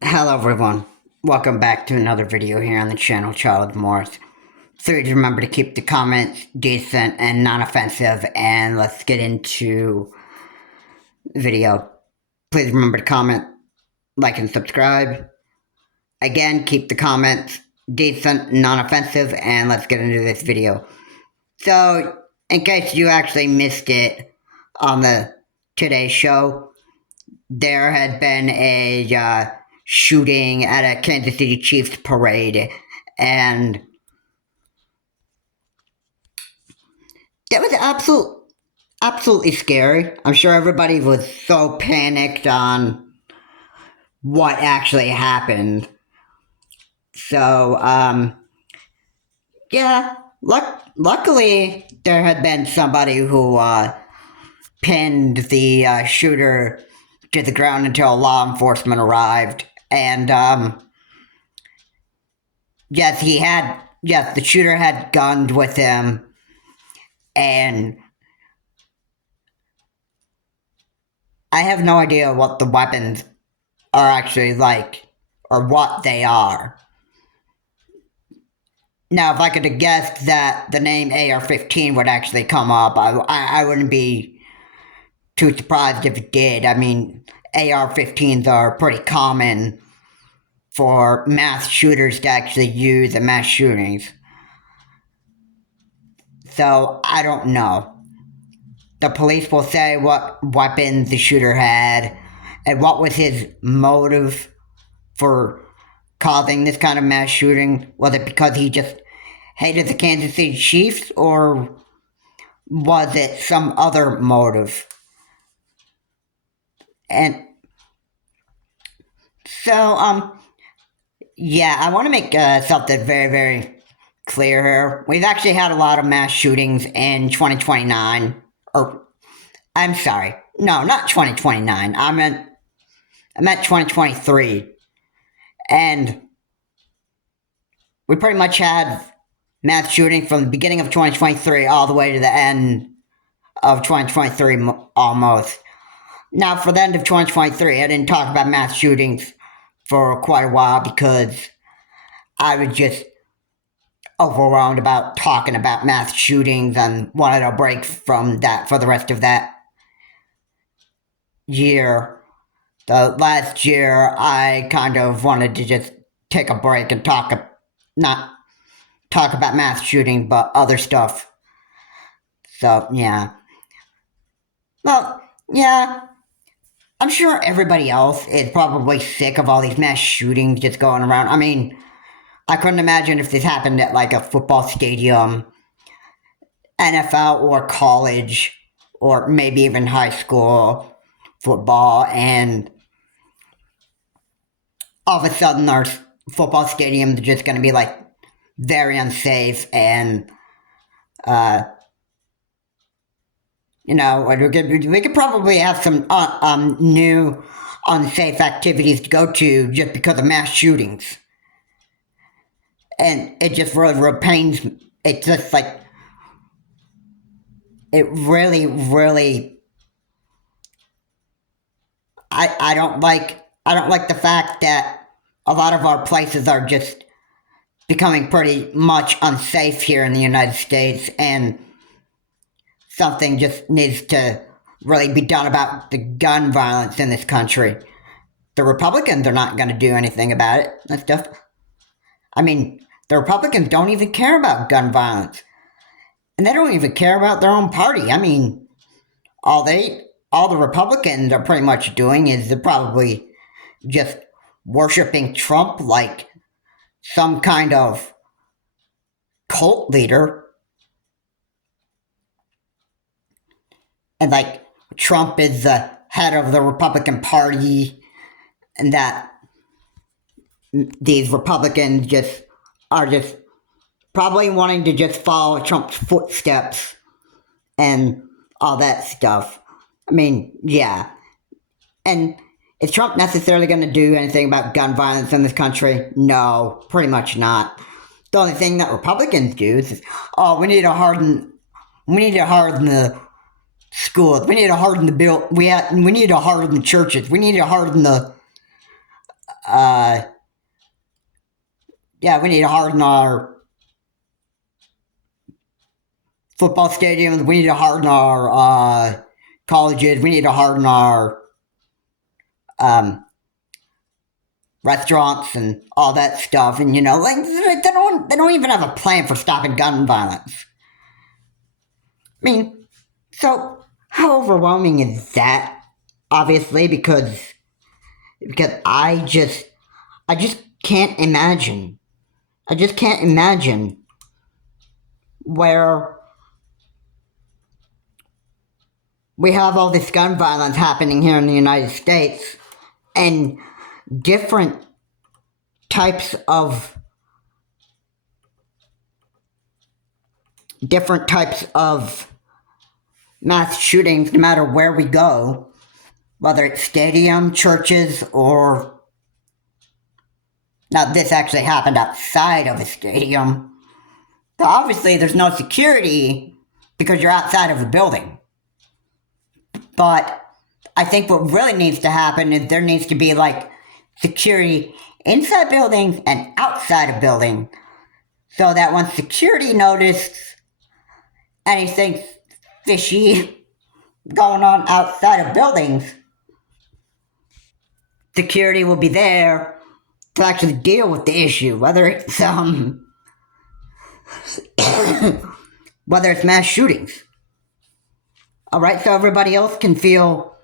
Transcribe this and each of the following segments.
Hello everyone, welcome back to another video here on the channel Child Morris. Please remember to keep the comments decent and non-offensive, and let's get into the video. Please remember to comment, like, and subscribe. Again, keep the comments decent, non-offensive, and let's get into this video. So, in case you actually missed it on the Today Show, there had been a shooting at a Kansas City Cheifs Parade, and that was absolutely scary. I'm sure everybody was so panicked on what actually happened. So, yeah, luckily there had been somebody who pinned the shooter to the ground until law enforcement arrived. And yes, the shooter had guns with him, and I have no idea what the weapons are actually like or what they are. Now, if I could have guessed that the name AR-15 would actually come up, I wouldn't be too surprised if it did. I mean, AR-15s are pretty common for mass shooters to actually use in mass shootings. So, I don't know. The police will say what weapons the shooter had and what was his motive for causing this kind of mass shooting. Was it because he just hated the Kansas City Chiefs, or was it some other motive? And so, yeah, I want to make something very, very clear here. We've actually had a lot of mass shootings in 2029, or I'm sorry, no, not 2029. I meant 2023, and we pretty much had mass shooting from the beginning of 2023 all the way to the end of 2023 almost. Now, for the end of 2023, I didn't talk about mass shootings for quite a while because I was just overwhelmed about talking about mass shootings and wanted a break from that for the rest of that year. The last year, I kind of wanted to just take a break and not talk about mass shooting, but other stuff. So, yeah. Well, yeah, I'm sure everybody else is probably sick of all these mass shootings just going around. I mean, I couldn't imagine if this happened at like a football stadium, NFL, or college, or maybe even high school football, and all of a sudden our football stadiums are just going to be like very unsafe, and we could probably have some new unsafe activities to go to just because of mass shootings. And it just really pains me. It's just like, it really, I don't like the fact that a lot of our places are just becoming pretty much unsafe here in the United States, and something just needs to really be done about the gun violence in this country. The Republicans are not going to do anything about it. That's just, I mean, the Republicans don't even care about gun violence. And they don't even care about their own party. I mean, all the Republicans are pretty much doing is they're probably just worshiping Trump like some kind of cult leader. And like Trump is the head of the Republican Party, and that these Republicans are just probably wanting to just follow Trump's footsteps and all that stuff. I mean, yeah. And is Trump necessarily going to do anything about gun violence in this country? No, pretty much not. The only thing that Republicans do is, oh, we need to harden the schools. We need to harden the bill. We need to harden the churches. We need to harden Uh, yeah, we need to harden our football stadiums. We need to harden our colleges. We need to harden our um, restaurants and all that stuff. And like they don't even have a plan for stopping gun violence. I mean, so how overwhelming is that? Obviously, because I just can't imagine. I just can't imagine where we have all this gun violence happening here in the United States, and different types of mass shootings, no matter where we go, whether it's stadium, churches, or now this actually happened outside of a stadium. So obviously there's no security because you're outside of the building. But I think what really needs to happen is there needs to be like security inside buildings and outside of buildings, so that when security notices anything fishy going on outside of buildings, security will be there to actually deal with the issue, whether it's whether it's mass shootings. All right, so everybody else can feel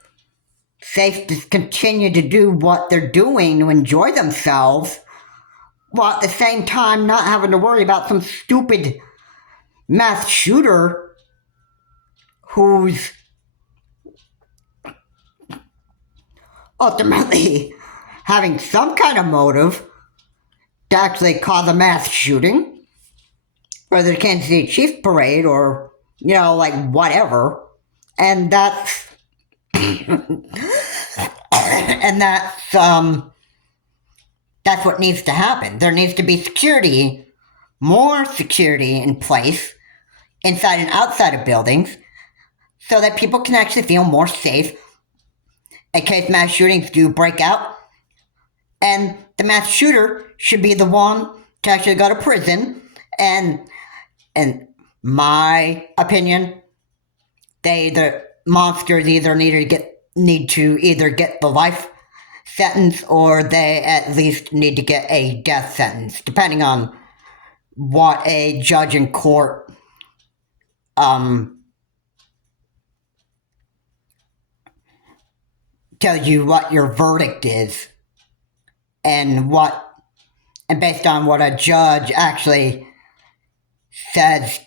safe to continue to do what they're doing to enjoy themselves, while at the same time not having to worry about some stupid mass shooter who's ultimately having some kind of motive to actually cause a mass shooting, whether the Kansas City Cheifs Parade or, like whatever. And that's and that's what needs to happen. There needs to be more security in place inside and outside of buildings, so that people can actually feel more safe in case mass shootings do break out. And the mass shooter should be the one to actually go to prison. And in my opinion, the monsters either need to either get the life sentence, or they at least need to get a death sentence, depending on what a judge in court tells you what your verdict is, and based on what a judge actually says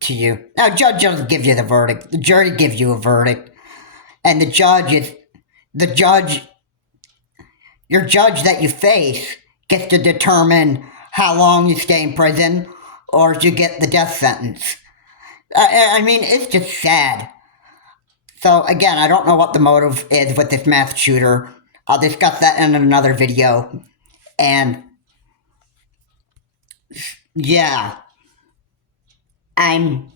to you. Now, a judge doesn't give you the verdict. The jury gives you a verdict. And your judge that you face gets to determine how long you stay in prison or if you get the death sentence. I mean, it's just sad. So again, I don't know what the motive is with this mass shooter. I'll discuss that in another video. And yeah, and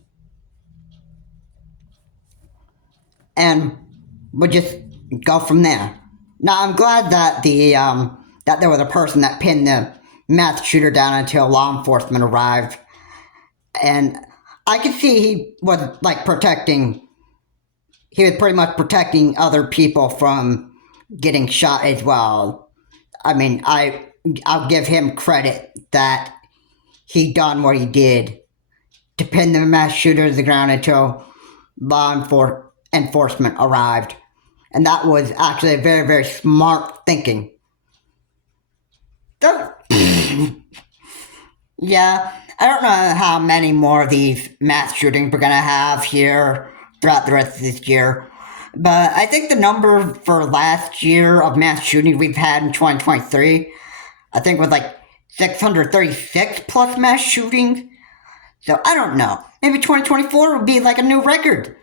we'll just go from there. Now, I'm glad that that there was a person that pinned the mass shooter down until law enforcement arrived, and I could see he was pretty much protecting other people from getting shot as well. I mean, I'll give him credit that he done what he did to pin the mass shooter to the ground until law enforcement arrived. And that was actually a very, very smart thinking. So, yeah, I don't know how many more of these mass shootings we're going to have here throughout the rest of this year. But I think the number for last year of mass shootings we've had in 2023, I think was like 636 plus mass shootings. So I don't know. Maybe 2024 would be like a new record.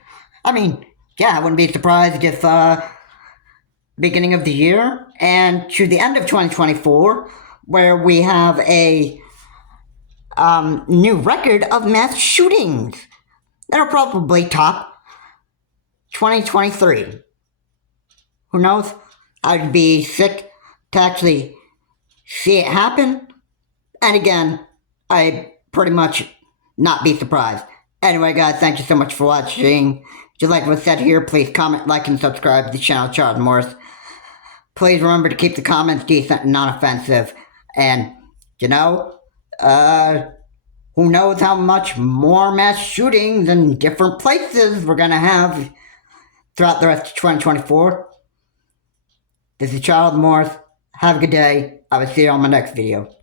I mean, yeah, I wouldn't be surprised if beginning of the year and to the end of 2024, where we have a new record of mass shootings that'll probably top 2023. Who knows? I'd be sick to actually see it happen. And again, I pretty much not be surprised. Anyway, guys, thank you so much for watching. If you like what's said here, please comment, like, and subscribe to the channel, Charles Morris. Please remember to keep the comments decent and non-offensive. And, you know, who knows how much more mass shootings in different places we're going to have throughout the rest of 2024. This is Charles Morris. Have a good day. I will see you on my next video.